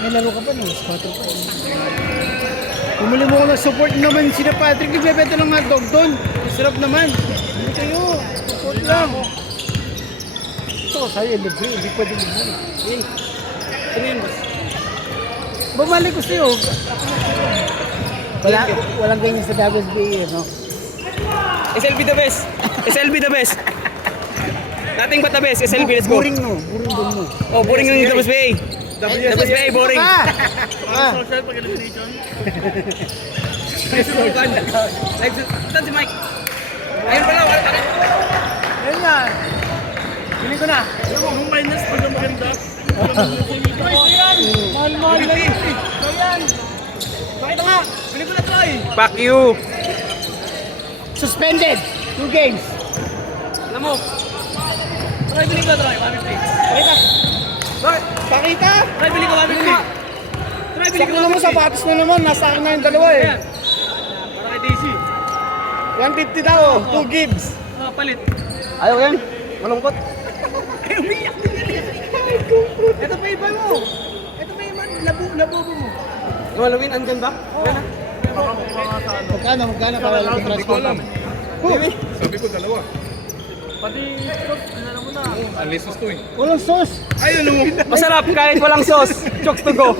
May laro ka pa no? Squatter pa. Bumili mo ko ng support naman sila Patrick. Nagbebenta ng hotdog doon. Sarap naman. Hindi kayo. Support lang. Ito ko sa'yo, libre. Hindi pwede libre. Eh. Ano yun, boss? Bumalik ko sa'yo. Walang ganyan sa WSBA, no? SLB the best. SLB the best. Nothing but the best. SLB, let's go. Boring no. Boring doon mo. Oh, boring yung WSBA. WSBA, boring. Social pag-elimination. Saan si Mike? Ayun pala, wala pa rin. Ayun na. Piling ko na. Alam mo, kung minus pag ang maganda. Mahal-mahal na yun. Ayan. Bakit nga? Piling ko na try. Fuck you. Suspended. 2 games. Alam mo. Try, piling ko, try. 150. Pakita. Bakit? Pakita. Try, piling ko, 150. Try, piling Sakto ko, naman 150. sapatos na naman. Nasa akin na yung dalawa eh. Ayan. Para kay Daisy. 150 daw. 2 gives. Palit. Ayaw yan. Malungkot. Ay, umiyak. Ito pa iba mo. Ito pa iba. Labo mo. Yung Halloween, andyan ba? Okay na. Magkano para lang transport kami. Sabi ko dalawa. Pati, ano mo na. Alisos to eh. Walang sauce. Ay, ano mo? Masarap kahit walang sauce. Chokes to go.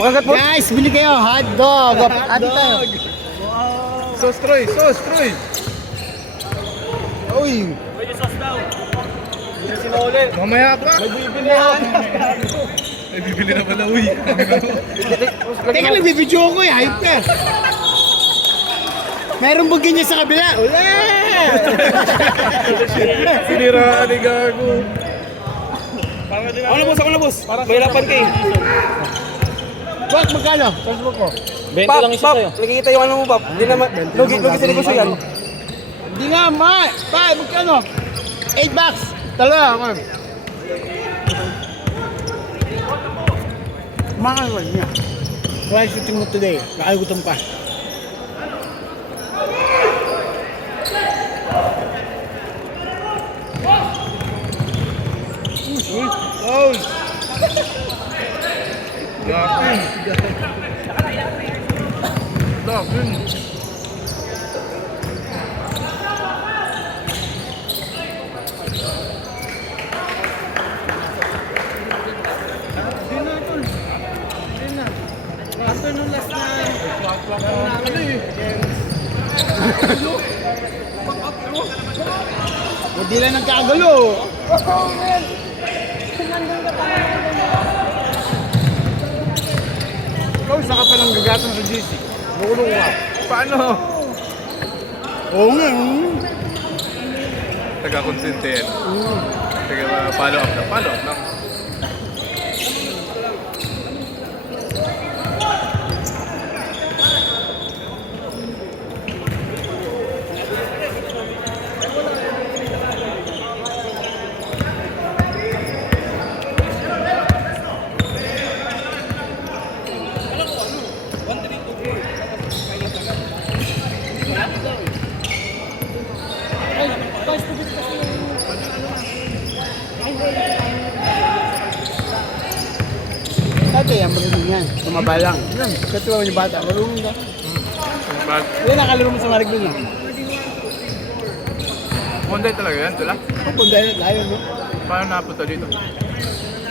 Pagkagat mo. Guys, bili kayo. Hot dog. Ate tayo. Sos, Troy! Sos, Troy! Uy. Pwede sauce daw. Mamaya pa! Bibili yan. Ay, bibili na pala, uy! Teka, nagbibidyo ko eh. Hype ka. Meron ba ganyan sa kabila? Wala! Siniraan ni Gago! Ako na boss. Mahirapan kayo. Bak, magkano? Facebook ko. Pap, nakikita yung ano mo, Pap. Hindi naman, lugi sa negosyo yan. Hindi nga, ma. Pa, magkano? 8 bucks. Talaga, ako. Makakawal niya. Wala shooting mo today. Nakagutom pa. Oh! Gapin! Gapin! After nung last na. Hindi lang nagkakagulo. Ikaw, isa ka pa ng gagatan sa GC. Bukulong ka. Paano? Oo nga. Taga-consente yan. Taga-follow up na. Follow up na. Dati yan, marunong yan. Tumaba lang. Katuwa yung bata, marunong ka. Bag. Yan, nakalaro mo sa marig doon yan. Monday talaga yan, tula? Ang bunda yan, layo mo. Paano napunta dito?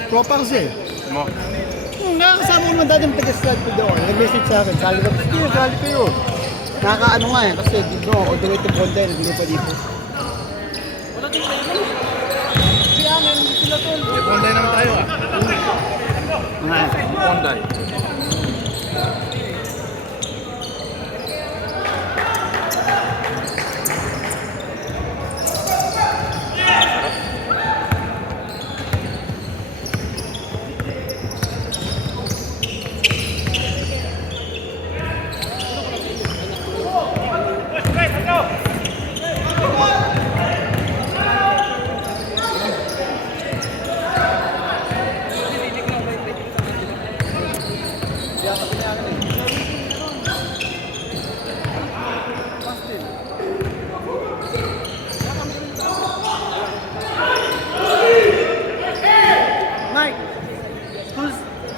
Tropa kasi. Mo? Nakakasama ko naman dati yung taga-slide ko doon. Nag-message sa akin, sali ka, sige, sali kayo. Nakakaano nga eh, kasi dito, all the way to Bonday, hindi pa dito. Monday naman tayo ah. Nga. Monday.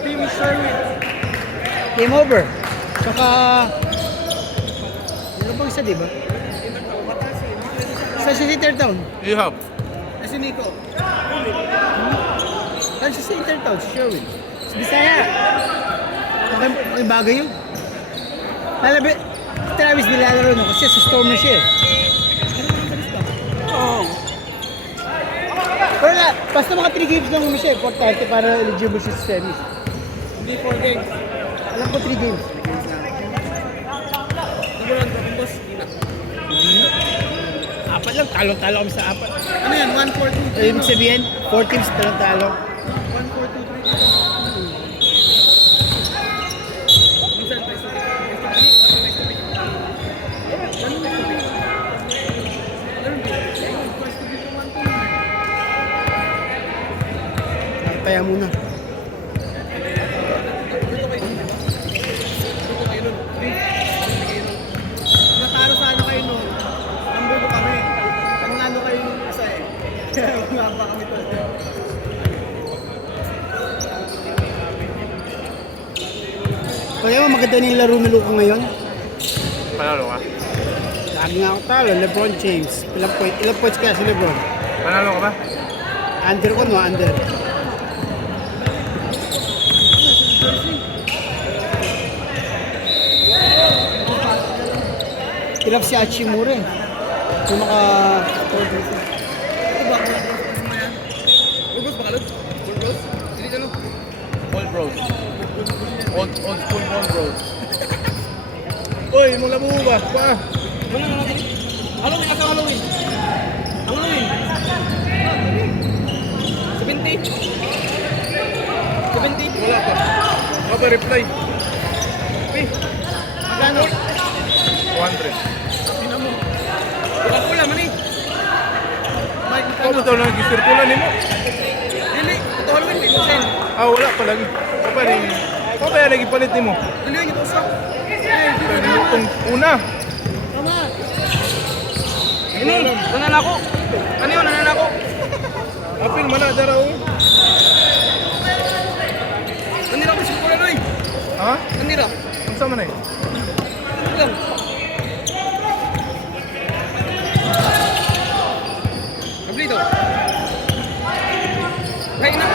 Team Sherwin. Game over. Saka... Ano bang isa, di ba? Sa si Intertown. Ihap. Si Nico. Saan siya sa Intertown? Si Sherwin. Si Bisaya. May bagay yun. Malabi, si Travis nilalaro na kasi sa Stormer siya eh. Oo. Pero basta mga 3 games lang mo siya, importante para eligible siya sa semis. Hindi 4 games. Alam ko 3 games. Hindi mo lang dropping boss. Hindi na. Apat lang, talo-talo kami sa apat. Ano yan? 1, 4, 2, 3. Eh, ibig sabihin, 4 teams talo-talo. 1, 4, 2, 3 dito. Minsan, best of 3. Kaya muna. Natalo sana kayo noon. Nambulo kami. Ang nano kayo yung isa eh. Kaya wala pa kami to. Kaya mo maganda na yung laro ni Luka ngayon. Panalo ka? Lagi nga ako talo, LeBron James. Ilang points kaya si LeBron? Panalo ka ba? Under ko no, under. Hirap si Hachimura eh. Kung maka-afford dito. Ito ba? Burgos ba kalot? Burgos? Hindi ka no? All bros. Old school ball bros. Uy, mula mo ba? Pa! Halloween, asa Halloween? Ang Halloween? 70? 70? Wala pa. Mapa-reply. Magkano? 200. Tingnan mo. Wala ko lang, mani. Mike, Ikaw ba daw nag-circulan mo? Dili, ito Halloween, may lusin. Ah, wala pa lagi. Ikaw ba lagi palit ni mo? Dili, ito sa. Pero itong una. Tama. Ini, nanan ako. Ano yun, nanan ako? Apil mana dara o. Nandira ko si Kuya Noy. Ha? Nandira. Ang sama na eh. Lang. Kabli to. Hay na.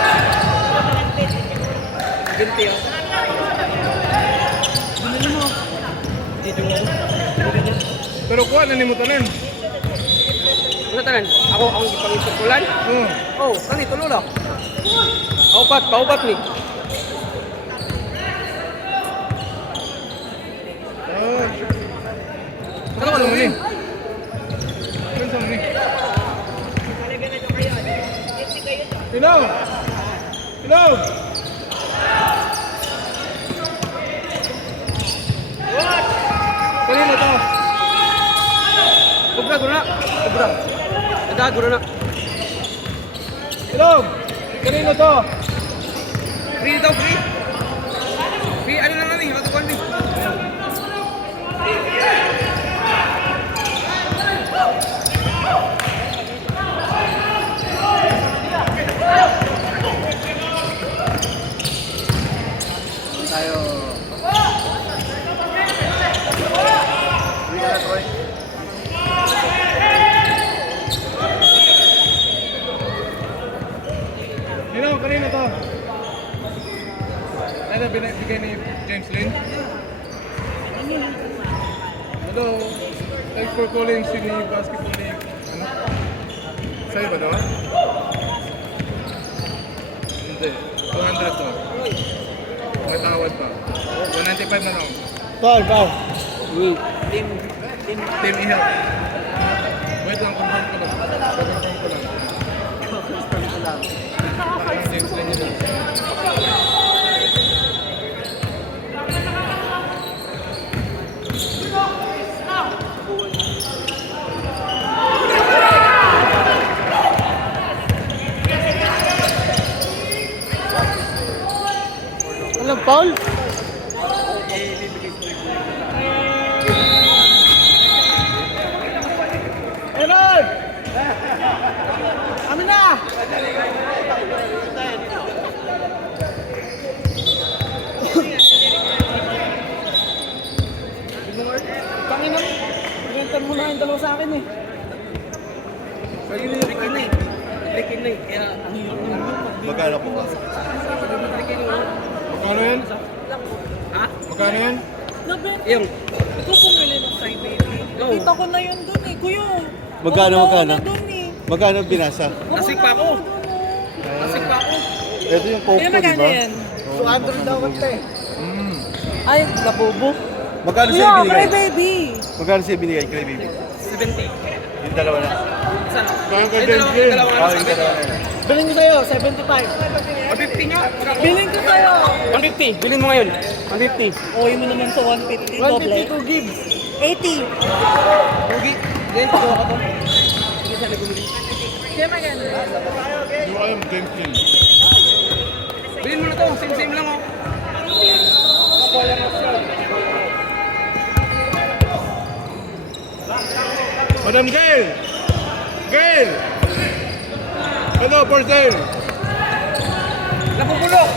20 oh. Binili mo. Dito mo. Pero kuha na ni mo tanan. Ano tanan? Ako ang ipangisukulan? Oh, kani tulo lang. Paupat ni. Ah, Ano ka ni? ni? Ano sa ni? Hello. Hello. Kanino to? Kubra, guna. Kubra. Ada, guna na. Hello. Kanino to? Free daw, free. Free, ano lang namin, matukuan din. Tayo. Hello, kanino to? Ano binigay ni James Lin? Hello. Thanks for calling City Basketball League. Ano? Sa'yo ba daw? Hindi. 200 to. May tawad pa. 195 na lang. Paul. Team Team i-help. Wait lang, confirm ko lang. Confirm ko lang. Baka James Lin yun lang. Alam, Paul? Eron! Amin na! yung dalawa sa akin eh. Tricky na eh. Tricky na eh. Kaya, Magkano po? Magkano yan? ha? Magkano yan? Yung, Ito pumili ng side baby. Oo. Kita ko na yun dun eh. Kuya. Magkano, wala magkano? na dun eh. Magkano binasa? nasik pa ako. Nasik pa ako. Ito yung Coke Kaya ko, di magkano ba? yan? 200 daw kante. Ay, labubo. Magkano Kuya, siya cry binigay? baby. Magkano siya binigay, Cry Baby? 70. Yung dalawa na. Isa na. Kaya ka Yung dalawa, din, yung dalawa Oh, nga yung nasabi. dalawa na. Bilhin ko sa'yo, 75. 150 nga. Biling ko sa'yo. 150. Bilhin mo ngayon. 150. Uwi mo naman sa 150. Doble. 152 gigs. 80. Pugi. Hindi, pagawa ko to. Hindi siya nagumili. Kaya maganda. Hindi ko alam, game team. Bilhin mo na to. Same-same lang oh. Madam Gail! Gail! Hello, for sale! Napupulok!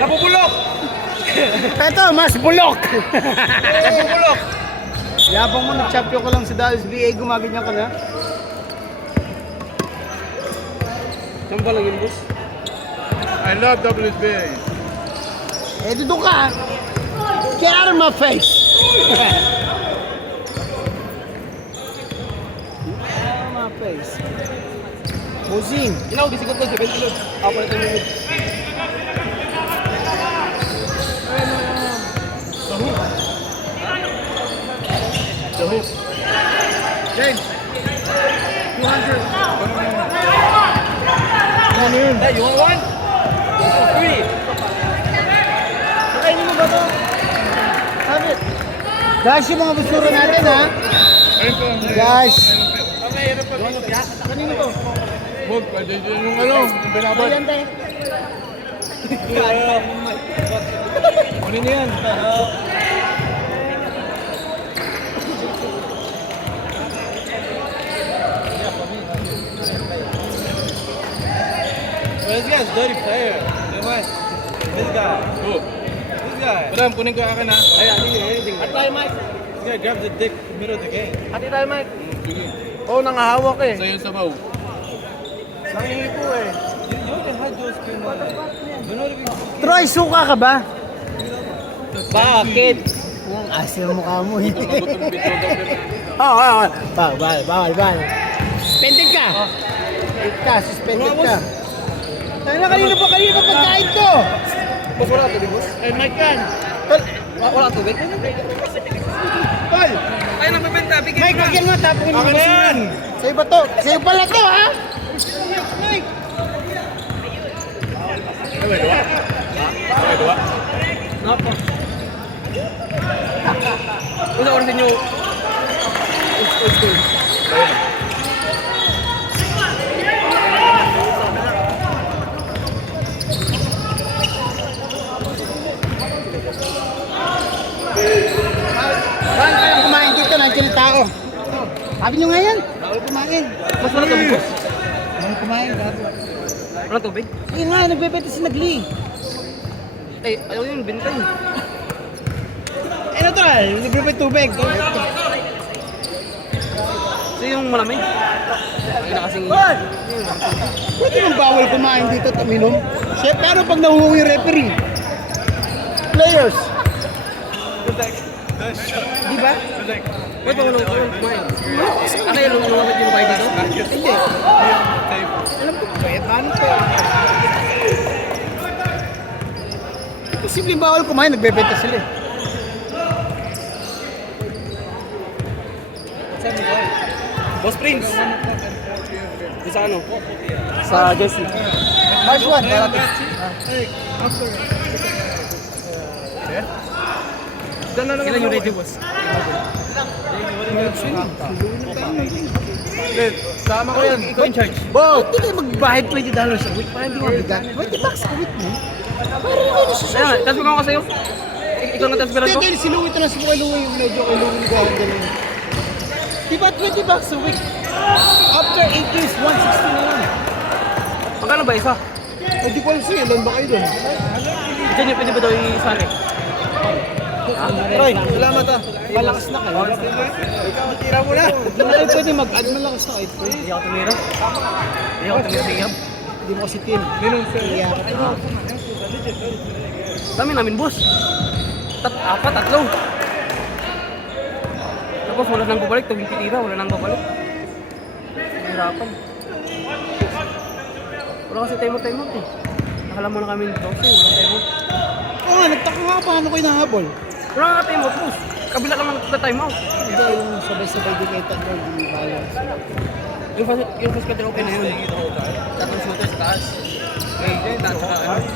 Napupulok! Ito, mas bulok. Napupulok! Yabang mo, nag-champion ka lang sa Dallas BA, gumaganyan ka na. Saan ba lang yung boss? I love WSBA. Eh, dito ka. Get out of my face. Get out of my face. Busing. Ilaw, bisigot ko. 70 load. Ako na ito yung load. The hook. James. 200. Ano yun? Hey, you want one? Three. Nakainin mo ba ito? Sabi. Guys, yung mga basura natin, ha? Ayun po. Guys. Kanino to? Huwag, pwede yun yung ano, yung binabad. Ayan, te. Ano na yan? This guy's dirty player. This guy. Oh. This guy. Madam, kunin ko akin ha. Ay, anything. At tayo, Mike. This guy grabbed the dick in the middle of the game. Ati tayo, Mike. Sige. Oo, nangahawak eh. Sa'yo sa baw. Nangihipo eh. You can hide those screen. You know what Troy, suka ka ba? Bakit? Ang asin ang mukha mo eh. Butong bito daw pero. Oo. Bawal. Suspended ka. Suspended ka. Tayo na, kanina pa pagkain to. Boss, wala tubig, boss? Ay, Mike yan. Wala tubig? Tol, Ay, nagbebenta. Bigyan Mike, mo wag yan nga. Tapos Akin na yan! Sa'yo ba to? Sa'yo pala to, ha? Mike. Napa. Una oras ninyo. Saan kayang kumain dito? Nandiyan yung tao. Sabi nyo nga yan. Bawal kumain. Mas wala tubig, boss? Bawal kumain. Gabi. Wala tubig? Sige nga, nagbebenta si Nagli. Ay, ayaw yun, bintay. Ano to? Libre pa yung tubig. So yung malamig. Ay, nakasing... Pwede bang bawal kumain dito at uminom? Pero pag nahuhuli yung referee. Players. Di ba? Pwede ba walang kumain? Ano yung lumapit yung kayo dito? Hindi. Alam ko, kaya paano to? Posibleng bawal kumain, nagbebenta sila eh. Boss Prince. Di sa ano? Sa Jesse. March 1, darating. Sila yung ready, boss. Sama ko yan. Ikaw in charge. Bo, hindi kayo magbayad $20 a week para hindi mabigat. $20 a week mo. Para hindi kayo nasusunod. Ayan, transfer ko sa'yo. Ikaw na transferan ko. Hindi, si Louie ito na si Louie yung medyo kay Louie gawin ganun. Diba $20 a week? After 8 years, 160 na lang. Magkano ba isa? Hindi ko alam sa'yo, ilan ba kayo doon? Diyan yung pwede ba daw i-sari? Roy, salamat ah. Malakas na kayo. Ikaw, tira mo na. Hindi na kayo pwede mag-add malakas na kayo. Hindi ako tumira. Hindi ako tumira sa ihab. Hindi mo kasi team. Iya. Dami namin, boss. Apat, tatlo. Tapos wala nang babalik. Tuwing titira, wala nang babalik. Hirapan. Wala kasi timer eh. Nakala mo na kami dito kasi walang timer. Oo nga, nagtaka nga paano kayo nahabol. Wala nga timer, boss. Kabila lang nagta-timeout. Hindi, yung sabay-sabay di kayo tatlo, di balance. Yung first cutter okay na yun. Tatlong shooters taas. Taas ka ano.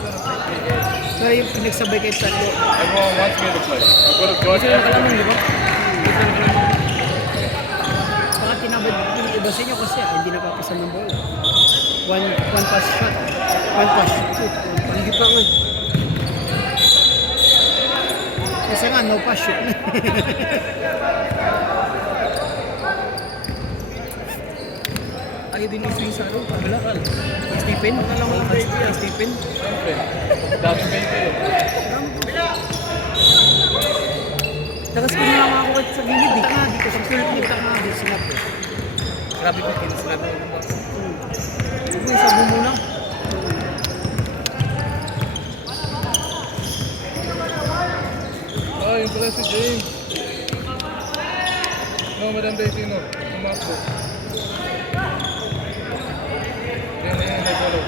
So yung pinagsabay kayo tatlo. Everyone wants me to play. I've got to guard Kasi nakalaman, di ba? Baka tinabad yung iba sa inyo kasi hindi napapasan ng ball. One pass shot. One pass shoot. Higit lang eh. Kasi nga, no pass shoot. Ayaw din yung swing sa ano, kabila ka. Stephen? Ano lang walang baby ah, Stephen? Dami baby. Nakaskip na lang ako kahit sa gilid eh. Hindi ko sa sulit niyo ka nga. Sinap eh. Grabe pa, sinabi ko ba? Huwag mo isabi muna. Oh, yung pala si James. No, Madam Daisy, no. Tumakbo. Yan, nag-follow.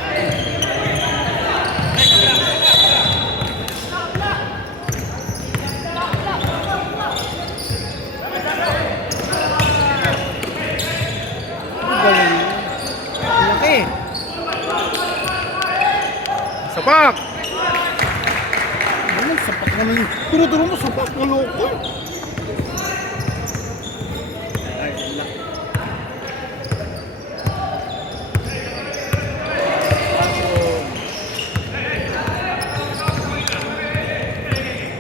Ang galing. Ang laki. Sapak! Ano, sapak naman yun. Turo-turo mo, sapak. Maloko.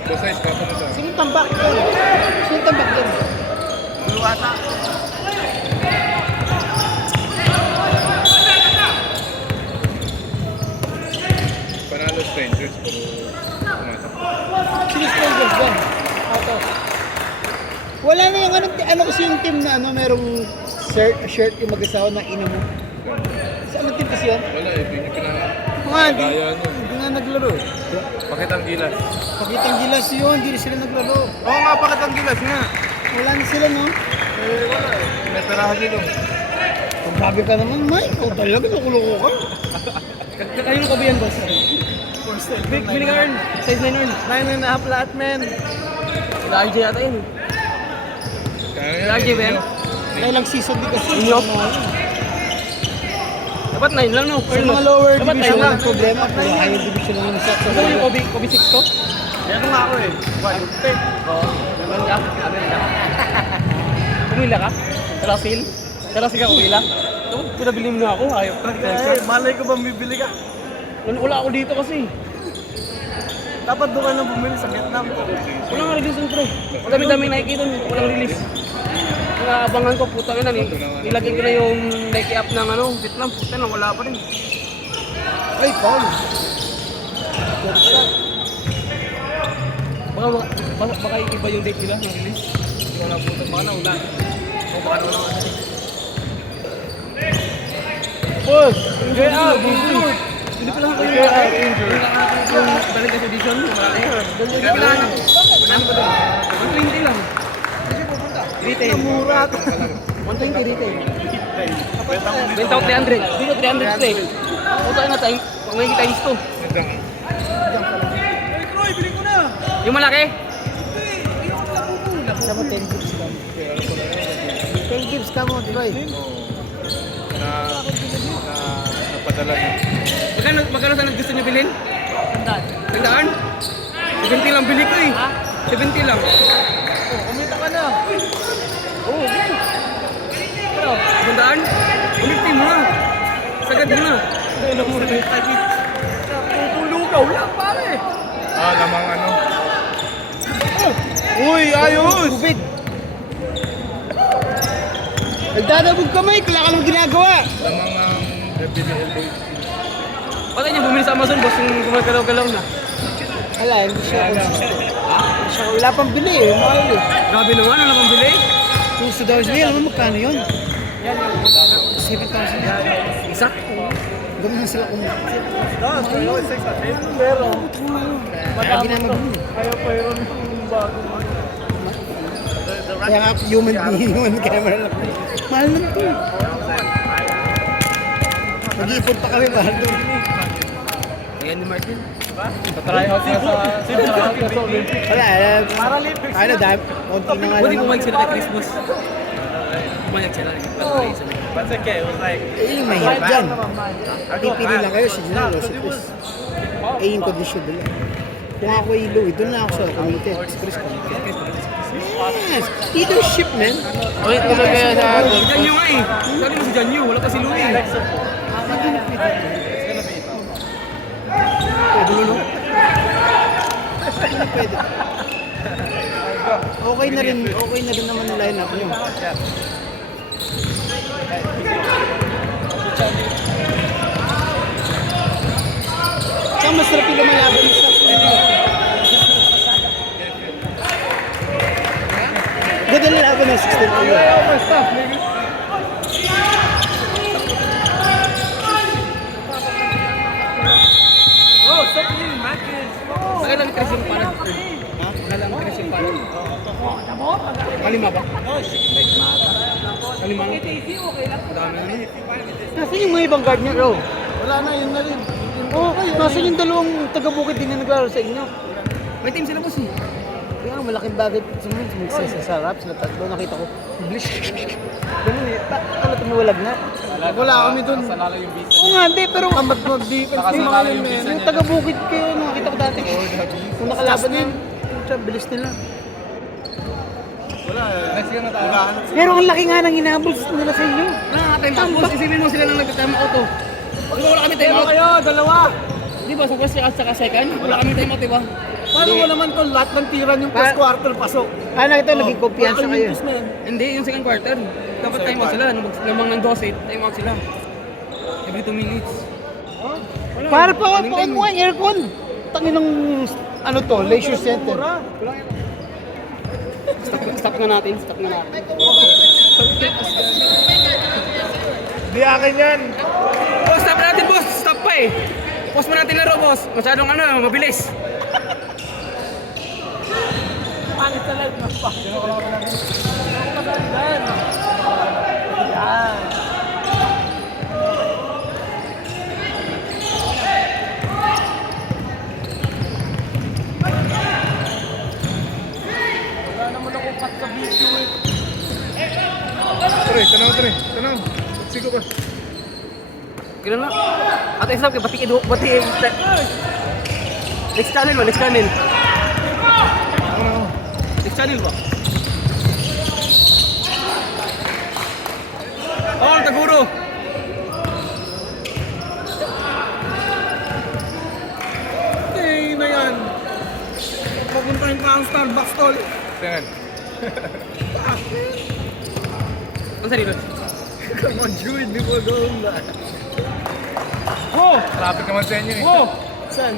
Bosay, papa mo to. Sino tambak doon? Sino tambak doon? Luwata. Panalo strangers, pero tumatak. Sino strangers doon? Auto. Wala na yung ano kasi yung team na ano, merong shirt yung mag-asawa ng ina mo. Sa anong team kasi yun? Wala eh, hindi niya Mga hindi, Kaya ano. hindi nga naglaro. Pakitang gilas. Pakitang gilas yun, hindi na sila naglaro. Oo nga, pakitang gilas nga. Wala na sila, no? Wala eh. May perahan dito. Kung grabe ka naman, Mike. Ikaw talaga, nakuloko ka. Kayo ka ba yan, boss? Big Biligarn. Size 9 yun. 9.5 lahat, men. Sila RJ yata yun. Kaya Lagi ba yan? Kailang season din kasi. Inyo? Ano, Dapat 9 lang, no? Sa mga lower Dapat division 9 lang. ang problema. Kaya higher division lang yung set. Ito yung Kobe 6 to? Yan nga ako eh. Oo. Naman ka? Sabi nila. Kumila ka? Tarasil? Tarasil ka kumila? Ito, pinabili mo na ako. Ayaw ka. Malay ko bang bibili ka? Wala ako dito kasi. Dapat doon ka nang bumili sa Vietnam. Wala nga release dun, pre. Madami-daming Nike dun. Walang release. Naabangan ko, puta ka na. Nilagay ko na yung Nike app ng ano, Vietnam. Puta na, wala pa rin. Ay, Paul. Good shot. Baka iba yung date nila ng release. Hindi ko na puta. Baka na ulan. O baka na ulan. Boss! JR, injured! Hindi pala ako JR, injured. Yung Valentine's edition, malaki. Kailangan ako. Wala ko doon. 120 lang. Retail. Mura. 120 retail. Benta ko 300. Dito 300 stay. Puta na tayo. Pag may times 2. Nandang. Yung malaki? Sa mo 10 gigs lang. 10 gigs ka mo, Troy. Napadala niya. Magkano saan gusto niyo bilhin? Tandaan? 70 lang bili ko eh. 70 lang. Kumita ka na. Oo, okay. Pero, tandaan? 150 mo na. Sagad mo na. Ano mo rin yung takit? Tutulugaw lang pare. Lamang ano. Uy, ayos! Tubig! Nagdadabog ka, Mike. Wala ka nang ginagawa. Lamang ang FBBL. Pati niya bumili sa Amazon, boss, yung gumagalaw-galaw na. Wala, hindi siya consistent. Siya, wala pang bili eh, mahal eh. Grabe naman, ano lang bili? Kung sa dollars niya, alam mo magkano yun? 7,000 yan. Isa? Ganun na sila kung... Pero, Lagi na mabili. ayaw pa yun yung bago. Kaya nga, human camera lang. Mahal naman ito eh. Mag-iipon pa kami para doon. Ayan ni Martin. Try out na sa Olympic. Wala, ano dahil, konti na nga Buti lang. pumayag sila kay Christmas. Pumayag sila. But okay, it was like, Eh, yung mahirap dyan. Pipili lang kayo, signal o suppose. Eh, yung kondisyon doon lang. Kung ako ay Louie, doon na ako sa community. Express community. Yes! Leadership, man. Okay, tuloy kaya sa Si Janyo nga eh. Sabi mo si Janyo, wala pa si Louie. Pwede mo, no? Pwede. Okay na rin naman yung line-up nyo. Saka masarap yung lumalaban sa ganda na laban ng 16 ko yun. Maganda ni Chris yung pala. Maganda ni Chris yung pala. Kalima ba? Kalima nga. Dami na. Nasaan yung mga ibang guard niya, bro? Wala na, yun na rin. Oo, nasaan yung dalawang taga-bukid din na naglaro sa inyo? May team sila boss eh. Kaya nga, malaking bagay sumagsisa sa raps na tatlo. Nakita ko, English. Ganun eh, pala tumiwalag na. Wala kami dun. Salala yung visa. Oo nga, hindi, pero kamat mag-defense Nakasalala yung mga yung yun, visa Yung niya. taga-bukid kayo, nakita ko dati. Kung nakalaban yun, bilis nila. Next year na tayo. Pero ang laki nga ng inabol nila sa inyo. Time out boss. Isipin mo sila lang nag-time out oh. Di ba wala kami time out? Kayo, dalawa. Di ba sa first at saka second? Wala kami time out, di ba? Paano mo naman kung lahat ng tiran yung first quarter pasok? Ano ito, naging kumpiyansa kayo. Hindi, yung second quarter. Dapat time out sila. Lamang ng 12, time out sila. Every 2 minutes. Para pa mo ang aircon. Tangin ng ano to, leisure center. Stop na natin. Di akin yan. Boss, stop natin boss. Stop pa eh. Pause mo natin laro boss. Masyadong mabilis. Tre, tanong. Sigo ka. Ganun lang. At stop kayo. Bati. Next channel ba? Next channel ba? Oh, Taguro. Na yan. Pupuntahin pa ang Starbucks tol. Tingnan. Ang sarili. Come on, Jude, di mo doon ba? Oh! Traffic naman sa inyo eh. Oh! Saan?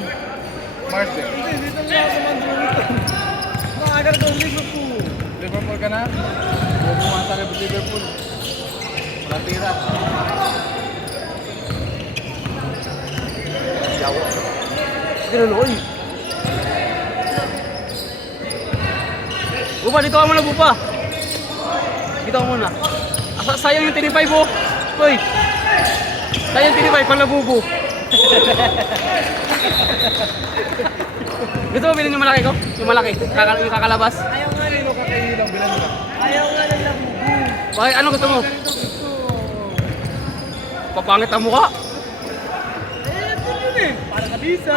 Mars eh. Hindi, dito lang ako sa Manjurito. Nakakar ko Liverpool. Liverpool ka na? Huwag kumanta na Liverpool. Wala tira. Ganun oy. Bupa, dito ka muna, Bupa. Dito ka muna. Sayang yung 35 oh. Uy. Sayang 35 pang nabubo. Gusto mo bilhin yung malaki ko? Yung malaki? Yung kakalabas? Ayaw nga rin. Kakainin bilang mo. Ayaw nga rin lang. Bakit? Ano gusto mo? Papangit ang mukha. Para sa visa.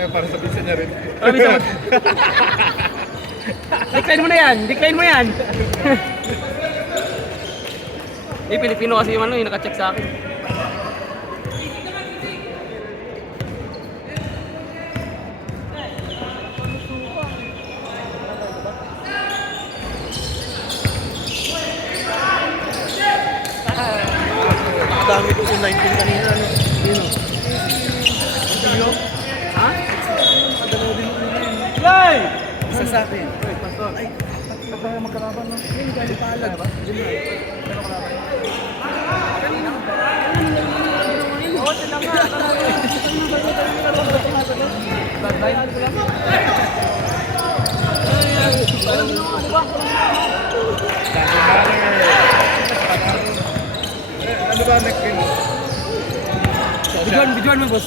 Eh, para sa pizza niya rin. Ano gusto mo? Decline mo na yan. Decline mo yan. Eh, Pilipino kasi yung yung naka-check sa akin. Dami ko yung 19 kanina. Ano? Yun o. Ha? Fly! isa sa akin. Ano ba next game? Bijuan mo, boss.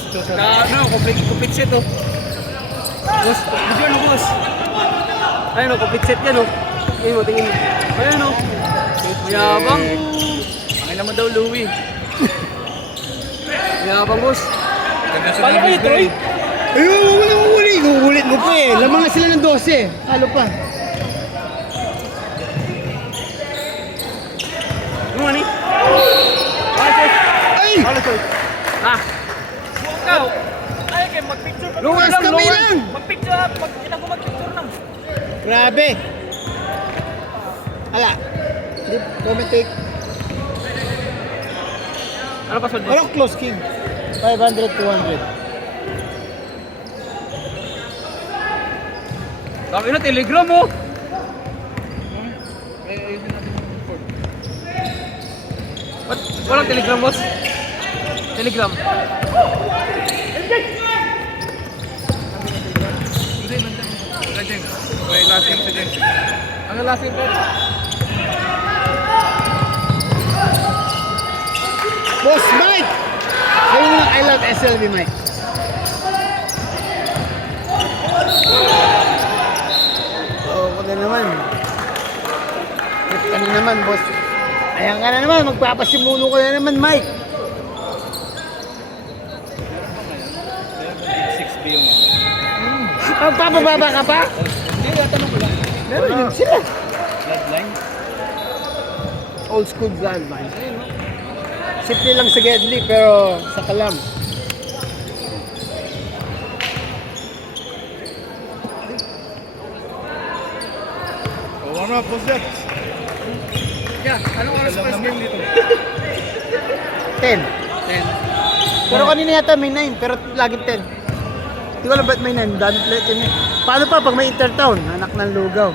Complete set, oh. Boss, bijuan mo, boss. Ayun, oh, complete set yan, oh. Tingin mo. Ayun, oh. Mayabang. Pakila mo daw, Louie. Mayabang, boss. Paano kayo, Troy? Ay, uulit mo pa eh. Lamang na sila ng 12. Halo pa. Ano, ani? Ay! Ah. Ikaw. Ay, kayo, mag-picture ka. Luwas kami lang! Mag-picture, kita ko mag-picture lang. Grabe. Hala. Hindi, comment take. Ano password, boss? Walang close king. 500, 200. Sabi na, telegram mo. Ba't walang telegram, boss? Telegram. May last game si James. Ano last game, boss? Boss Mike! Ayun lang, I love SLB Mike. Oo, ko na naman. Trip ka na naman, boss. Ayan ka na naman, magpapasimulo ko na naman, Mike. 6B yung Magpapababa ka pa? Hindi, tanong ko lang. Meron din sila. bloodline. Old school bloodline. Simple lang sa Gedli, pero sa Kalam. Warm up, boss Jeff. Yeah, anong oras first game dito? 10. Pero kanina yata may 9, pero laging 10. Hindi ko alam ba't may 9. Dami plate yun. Paano pa pag may intertown? Anak ng lugaw.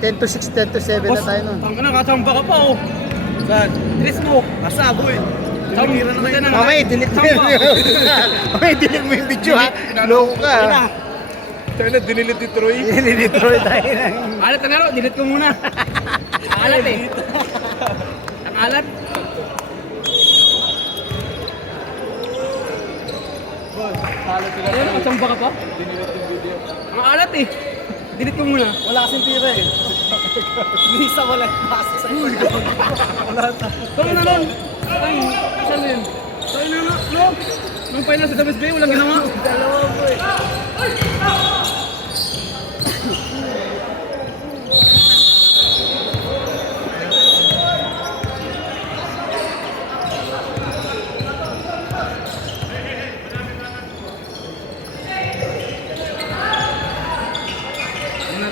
10 to 6, 10 to 7 na tayo nun. Tangka na, kachamba ka pa, oh. Saan? Dress mo. Asabo, eh. Tumira na kayo na. Mamay, delete mo yun. Mamay, delete mo yung video ha. Loko ka ha. Tayo na, dinilit ni Troy. Nilitroy tayo ng... Alat na nga, delete ko muna. Ang alat, eh. Ang alat. Ayun, kachamba ka pa? Ang alat, eh. Delete ko muna. Wala kasing tira eh. Minisa wala yung pasok sa iyo. Tama na nun. Ay, saan na yun? Saan na nun? No? Nung final sa WSB, walang ginawa. Dalawa po eh.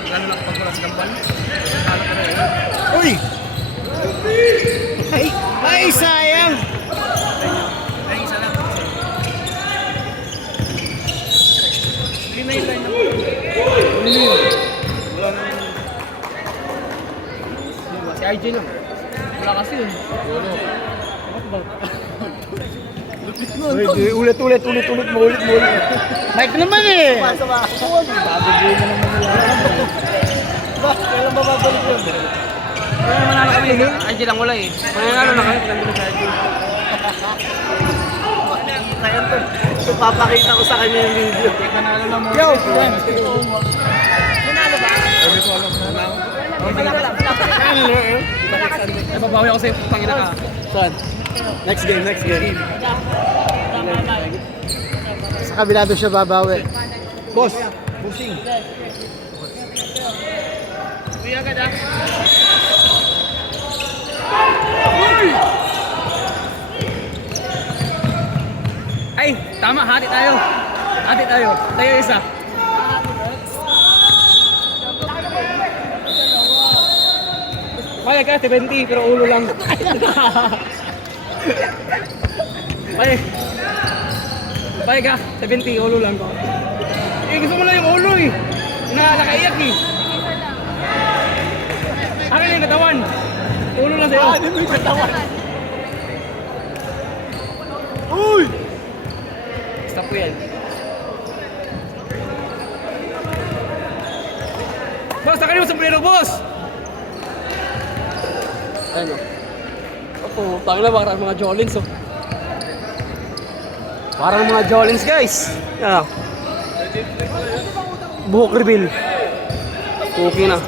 Lalo na kapag wala sa gamban. Uy! Ay, sayang! Ay, isa lang. Hindi na yung line na. Si RJ lang. Wala kasi yun. Ulit mo. Mike naman eh! Babagay na naman nila. Kailan ba babalik yun? Kaya manalo kami. RJ lang wala eh. Manalo na kami pag nandun sa RJ. Ngayon to, papakita ko sa kanya yung video. Manalo na mo. Yo! Ay, babawi ako sa'yo. Putangina ka. Saan? Next game. Sa kabila doon siya babawi. Boss, pushing. Kuya agad ah. Ay, tama. Hati tayo. Tayo isa. Kaya ka, 70, pero ulo lang. Kaya ka, 70, ulo lang ko. gusto mo lang yung ulo eh. Nakaiyak eh. Akin yung katawan. Ulo lang sa'yo. Ano mo yung katawan? Uy! Stop ko yan. Boss, akin yung sombrero, boss! Ano? Opo, tangin na parang mga Jolins, oh. Parang mga Jolins, guys. Yan. Buhok reveal. Okay na.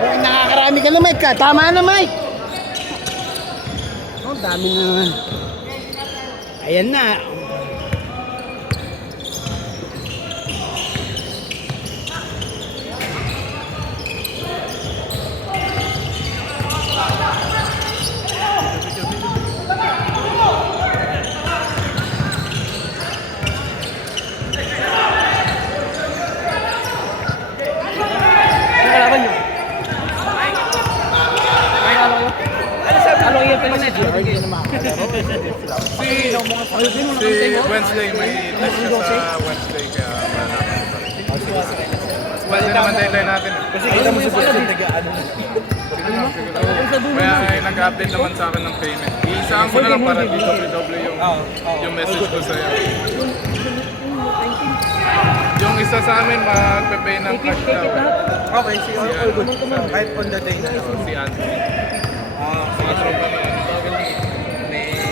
Mukhang nakakarami ka na, Mike. Tama na, Mike. Oh, dami na. Ayan na. Ano kalaban nyo? Ano yung pinanet? Si Wednesday, may test siya sa Wednesday kaya malalaman ko pa rin. Wednesday naman deadline natin. Kasi kita mo sa budget nag-ano. Sige lang. Kaya ay nag-update naman sa akin ng payment. Isaan ko na lang para double yung message ko sa'yo. Yung isa sa amin magpe-pay ng cash daw. Okay, si all good. Kahit on the day na. Si Anthony. Mga tropa ni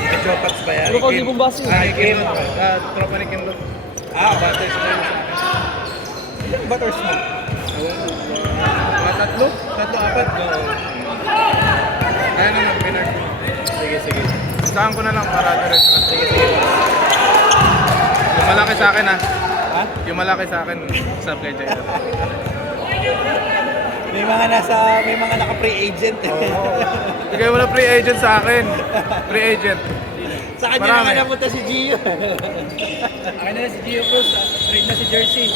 May jopats ba yan? Ano ka libong baso? Ni Kindle. Tropa ni Kindle. Batay sa kayo sa akin. Ilang butters mo? Mga tatlo, apat. Kaya na mag-winner. Sige. Saan ko na lang para diretso na. Sige. Yung malaki sa akin ha. Yung malaki sa akin, sub kay Jay. May mga naka-free agent. Bigay mo na free agent sa akin. Free agent. Sa kanya Marami. naman napunta si Gio. Akin na si Gio Cruz, trade na si Jersey.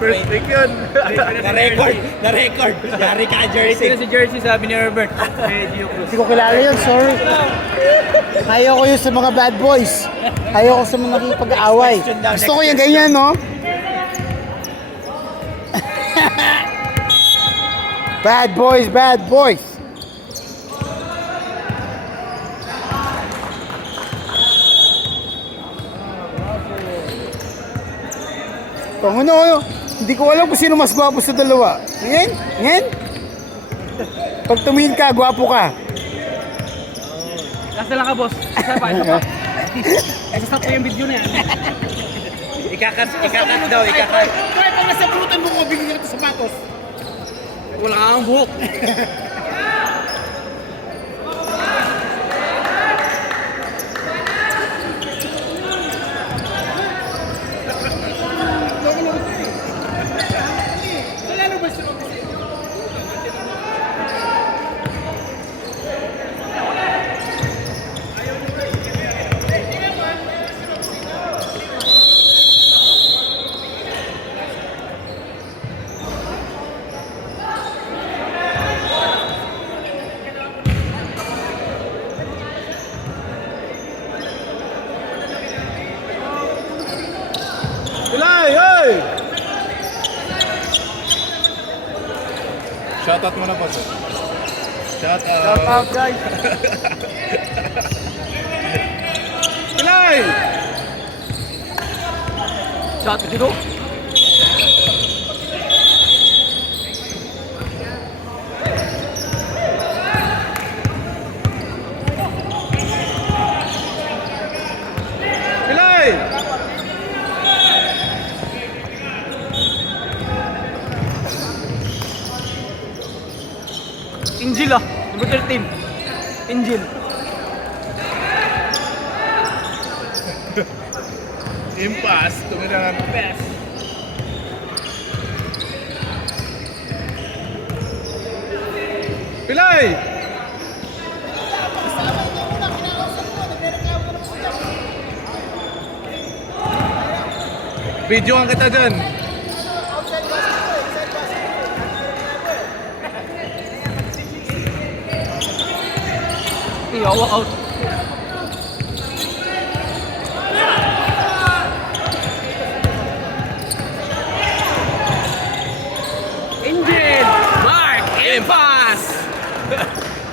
First pick yun. Na-record. Yari ka, Jersey. Si Jersey, sabi ni Herbert. Gio Cruz. Hindi ko kilala yun, sorry. Ayoko yun sa mga bad boys. Ayoko sa mga nakipag-away. Gusto ko yung ganyan, no? Bad boys, bad boys. Kung ano, hindi ko alam kung sino mas gwapo sa dalawa. Ngayon? Pag tumingin ka, gwapo ka. Last na lang ka, boss. Isa pa. Stop ko yung video na yan. Ikakat daw. Kaya pag nasa pulutan mo, bigyan ka ito sa sapatos. Wala kang buhok. Ilay, hey! Shoutout mo na po, sir. Shout Shout out. out, guys. Ilay! Shot ko dito. Ilay! Injil number 13. Injil. Impasse, tumira ng best. Pilay! Videoan kita dyan. Walk out. Engine! Mark! Impasse!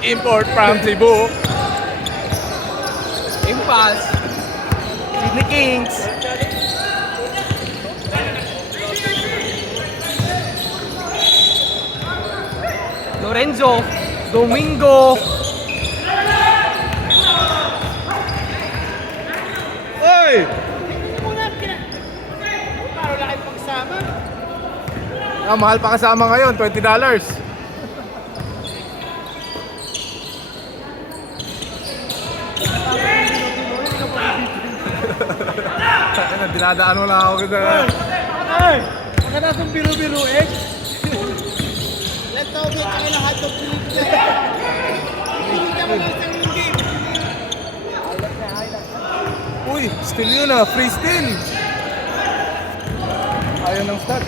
Import from Cebu. Impasse! Sydney Kings! Lorenzo! Domingo! Oy! Ah, mahal pa kasama ngayon, $20. Ano, dinadaan mo lang ako kasi. Ay! Magkataas ng biru-biruin. Let go be ang ilang hotdog pelikula. Hindi ka mo isang game. Uy, still yun ah, free still. Ayaw ng start.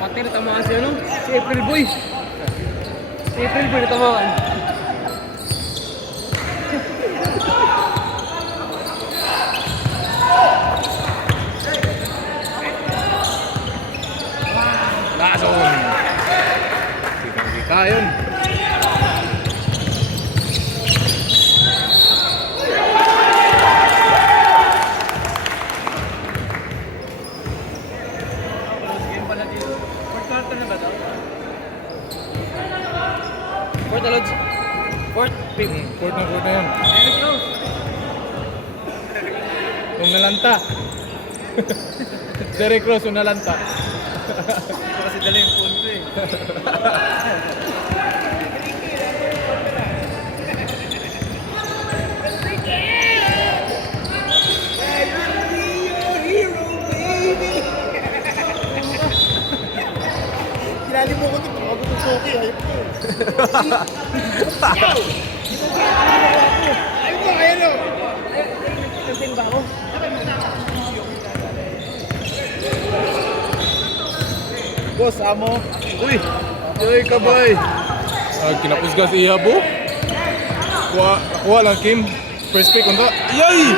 Pati natamaan si ano? Si April Boy. Si April Boy natamaan. Lason. Kita yun. Fourth na Lods. Fourth. Fifth. Court na yun. Kung nalanta. Derek Rose, kung nalanta. Kasi dala yung punto eh. Kilali mo ko ito. Ako ito soki. Ayun ko. Ayun ko. Ayun ko. Nagsin ba ako? Boss, amo. Uy! Joy ka, boy! Kinapusga si Ihabo. Kuha lang, Kim. First pick, unta. Yay!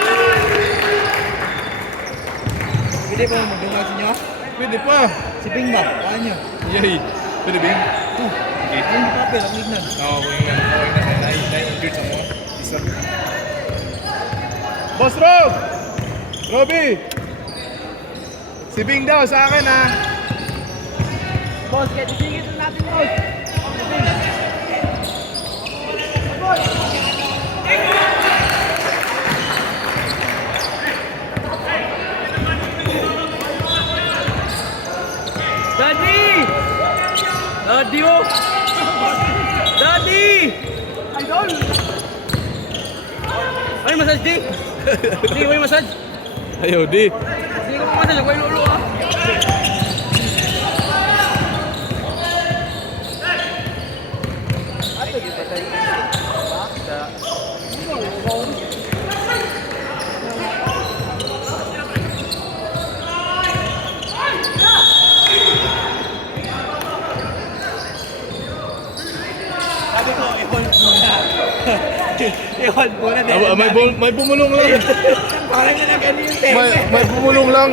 Pwede ba mag-dungaw sa inyo? Pwede pa. Si Bing ba? Kaya niya. Yay! Pwede, Bing? Okay. Ayun yung papel, ang lignan. Oo, kuya nga. Okay na. Na-injured sa mo. Isa. Boss Rob! Robby! Si Bing daw sa akin, ha? Boss, kaya tisigit na natin, boss. Daddy! Daddy, oh! Daddy! Idol! Ay, massage, di? Di, may massage? Ayaw, di. Di ko massage, ako yung ulo, ah. Sabi ko, i-hold muna. I-hold muna. May bumulong lang. Parang nga na ganun yung tema. May bumulong lang.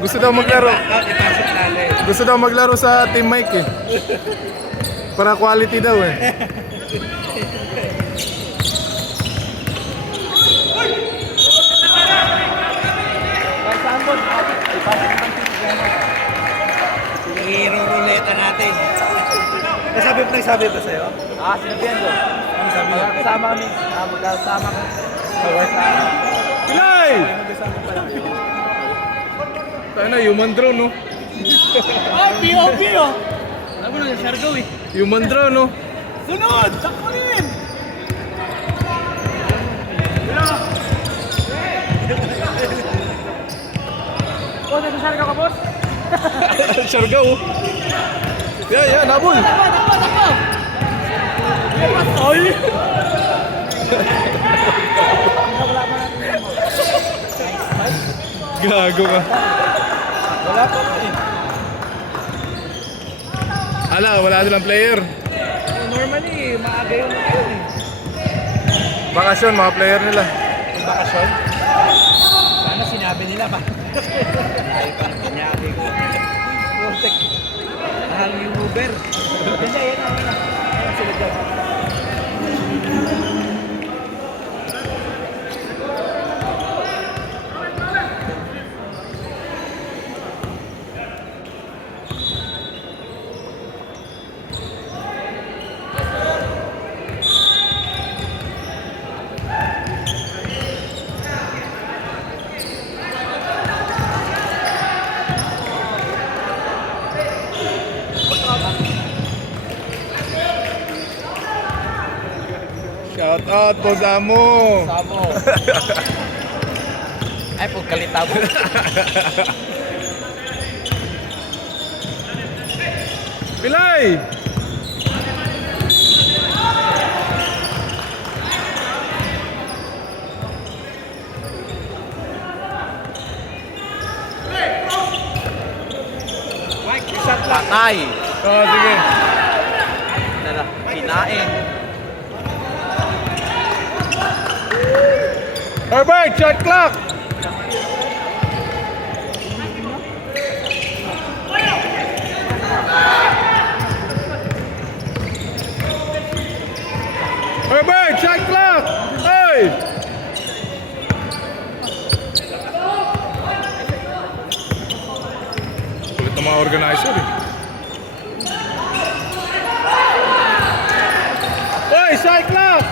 Gusto daw maglaro. Ipasok natin. Gusto daw maglaro sa Team Mike eh. Para quality daw eh. I-ruleta natin. Nagsabi ba sa'yo? Ah, sinabihan ko. Ano sabi niya? Magkakasama kami. Magkakasama kami. Pilay! Tayo na, human drone, no? POP oh! Ano mo na, Siargao eh. Human drone, no? Sunod! Sakto rin! Oh, nasa Siargao ka, boss? Siargao. Yan, nabol. Ay! Gago ka. Wala pa eh. Wala silang player. Normally, maaga yung yun eh. Bakasyon, mga player nila. Yung bakasyon. Sana sinabi nila ba? Ay pa, kanyabi ko. Protect. Mahal yung Uber. Hindi, yan na. Ayan sila dyan. Shout out, Boss Amo. Samo. Ay, pagkalita mo. Pilay! Patay. Sige. Kinain. Herbert, shot clock! Herbert, shot clock! Hey! Kulit ng mga organizer eh. Hey, shot clock!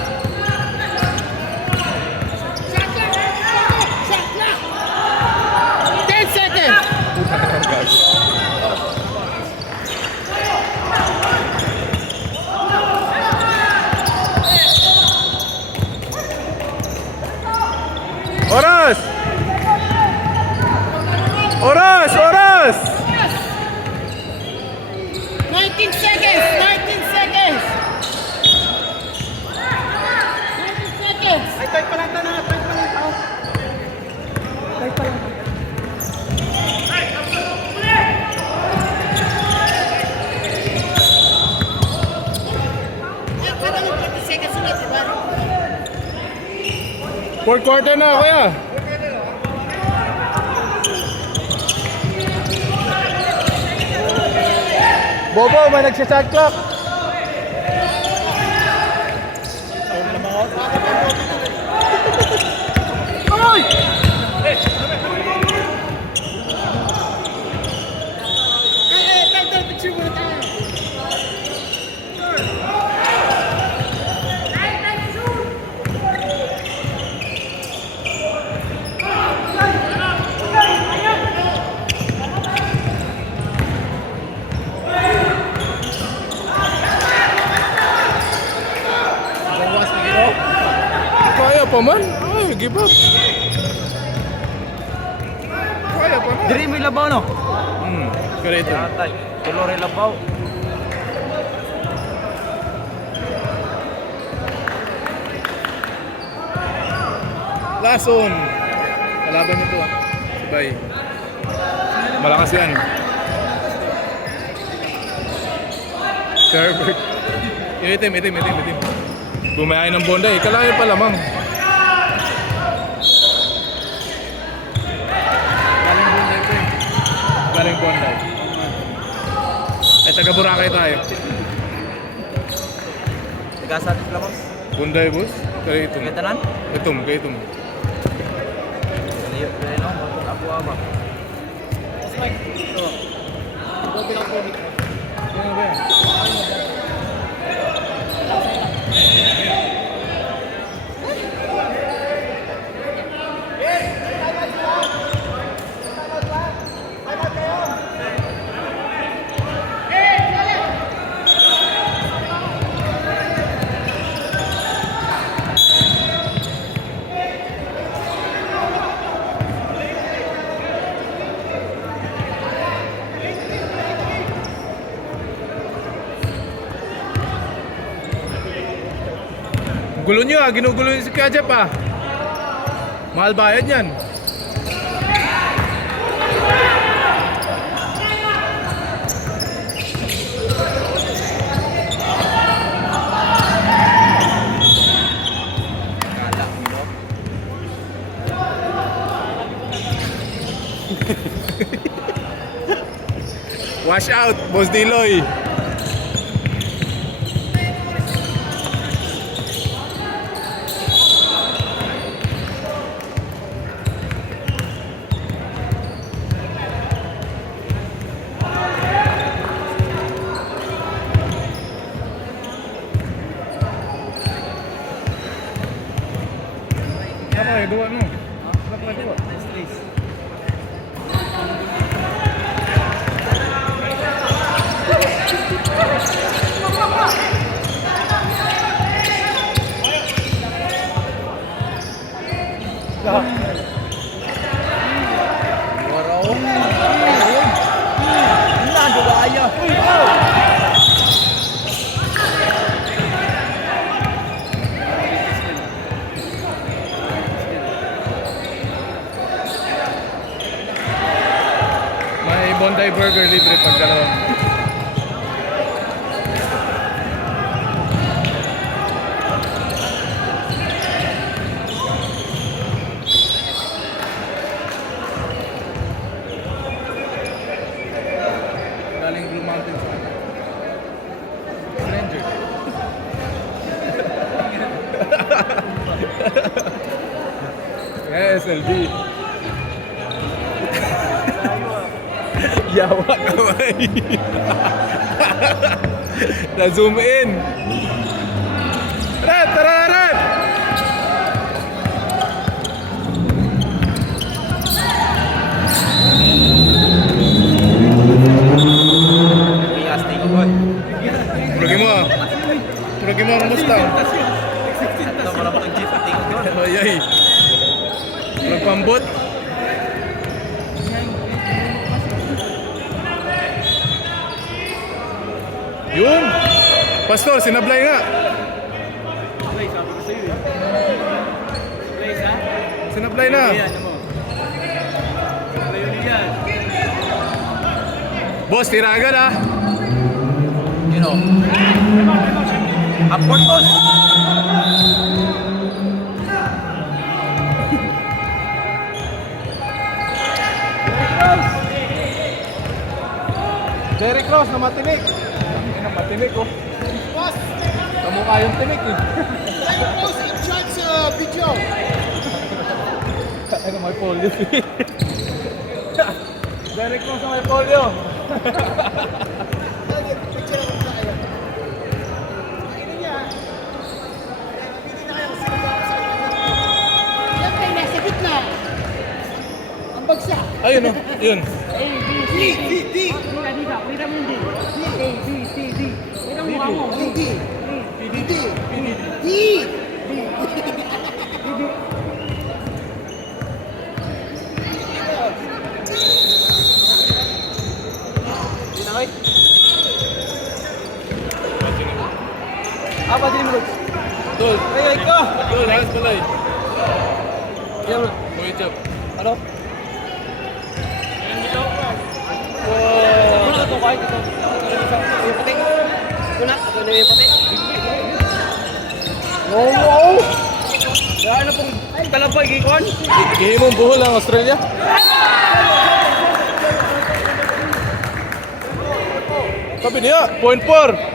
Oras! Oras! Oras! 19 seconds! 19 seconds! 19 seconds! Ay, type pa lang ito na. Type pa lang ito. Type pa lang. Fourth quarter na, kuya. Bobo, may nagsa-shot clock. Kaya pa man. Ay, give up. Kaya pa man. Diri may labaw no? Correct. Tatay. Tulo rin labaw. Lason. Kalaban nito ah. Sabay. Malakas yan. Herbert. Itim. Bumayain ng Bonday. Kalayo pa lamang. Galing Bonday. Ay, taga Boracay tayo. Tigasan yung labas. Bonday, boss. Kaya itom. Kitanan? Kaitom. Layo rin no? Bakit ako ama? Ano ba yan? Gulo nyo ah, ginugulo nyo si Kuya Jeff ah. Mahal bayad yan. Wash out, Boss Diloy. Apa ya dua no? Apa dua? Waraong. Wala, juga ayah. May Bondi Burger libre pag dalawa. Galing Blue Mountain sa Ranger. SLB. Yawa kamay. Na-zoom in. Rep, tara rep! Asti ko boy. Turugin mo ah. Turugin mo ang Mustang. Ito wala pa ng jeep ati ko doon. Ay ay. Magpambot. Yun! Pastor, sinablay nga! Sinablay na! Boss, tira agad ah! You know. Upward boss. Derek Ross na matinik! Ang matinik oh! Boss! Kamukha yung tinik eh! Boss, in charge sa video! Ano may polio Derek Ross na may polio! Picture ako sa kayo. Pakinggan niya. Hindi na kayo kasi nabasa. Yan kayo nasa gitna. Ang bagsak. Ayun oh! Yun! Apa din mo? Tol! Ay, ko. Tol, ayos balay! Yan mo. Boy Chap! Ano? Wow. Ano to kahit ito? Yung puti. Kuna, ito na yung puti. Wow! Kaya ano pong talapay gikon? Gihim mong buhol ang Australia? Sabi niya, 0.4!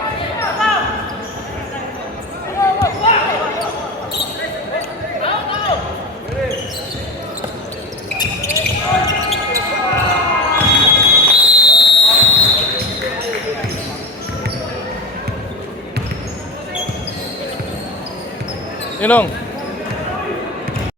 Inong,